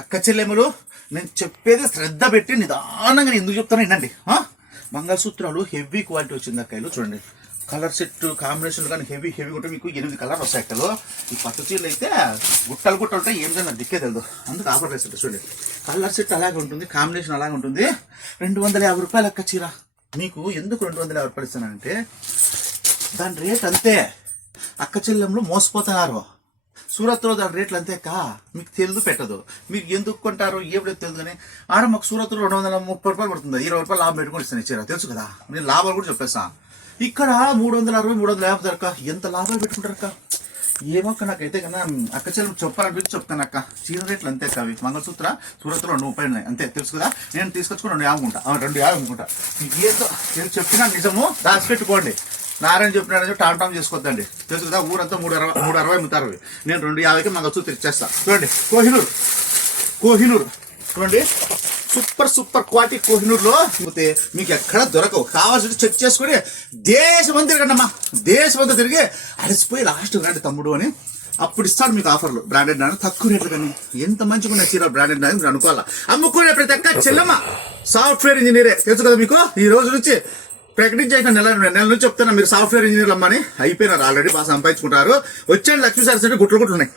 అక్క చెల్లెములు, నేను చెప్పేది శ్రద్ధ పెట్టి నిదానంగా నేను ఎందుకు చెప్తాను వినండి. మంగళసూత్రాలు హెవీ క్వాలిటీ వచ్చింది అక్కలు. చూడండి కలర్ సెట్ కాంబినేషన్ కానీ హెవీ ఉంటే మీకు 8 కలర్ వస్తాయి అక్కలు. ఈ పట్టు చీరలు అయితే గుట్టలు ఉంటాయి, ఏం చేయాలి దిక్కే తెలియదు, అందుకు ఆఫర్ వేస్తుంది. చూడండి కలర్ సెట్ అలాగే ఉంటుంది, కాంబినేషన్ అలాగే ఉంటుంది. 250 రూపాయలు అక్క చీర. మీకు ఎందుకు 250 రూపాయలు ఇస్తానంటే దాని రేట్ అంతే. అక్క చెల్లెములు మోసపోతున్నారు. సూరత్లో దాని రేట్లు అంతేక మీకు తెలియదు పెట్టదు. మీకు ఎందుకు కొంటారో ఏమిటో తెలియదు. కానీ ఆడ మాకు సూరత్లో 230 రూపాయలు పడుతుంది, 20 రూపాయలు లాభం పెట్టుకొని ఇస్తాను ఇచ్చారా తెలుసు కదా. నేను లాభాలు కూడా చెప్పేస్తా. ఇక్కడ 360 350 అక్క, ఎంత లాభాలు పెట్టుకుంటారు అక్క. ఏమక్క నాకైతే కన్నా అక్క చెల్లెలు చెప్పాలనిపించి చెప్తాను అక్క. చీర రేట్లు అంతే అవి. మంగళసూత్ర సూరత్లో 230 ఉన్నాయి అంతే, తెలుసు కదా. నేను తీసుకొచ్చుకుని 250 అమ్ముకుంటా. ఏదో చెప్పినా నిజము దాచిపెట్టుకోండి. నారాయణ చెప్పినాడని టామ్ చేసుకోవద్దండి, తెలుసు కదా. ఊరంతా 360 అమ్ముతారు. నేను 250కి మంగళసూత్ర ఇచ్చేస్తా. చూడండి కోహినూర్ చూడండి, సూపర్ క్వాలిటీ కోహినూర్లో మీకు ఎక్కడ దొరకవు. కావాల్సి చెక్ చేసుకుని దేశమంతా తిరగండి అమ్మా, దేశమంతా తిరిగి అలసిపోయి లాస్ట్ రండి తమ్ముడు అని అప్పుడు ఇస్తాడు మీకు ఆఫర్లు. బ్రాండెడ్ నాన్న తక్కువ రేట్లు. కానీ ఎంత మంచిగా ఉన్న చీర బ్రాండెడ్ నాన్న మీరు అనుకోవాలా. అమ్ముకునే ప్రతి అక్క చెల్లమ్మ సాఫ్ట్వేర్ ఇంజనీరే, తెలుసు కదా మీకు. ఈ రోజు నుంచి ప్రకటించాక నెల నుంచి చెప్తున్నా, మీరు సాఫ్ట్వేర్ ఇంజనీర్లు అమ్మని అయిపోయినారు ఆల్రెడీ, బాగా సంపాదించుకుంటారు. వచ్చేయండి లక్ష్మీ సారీస్ అంటే గుట్లు ఉన్నాయి.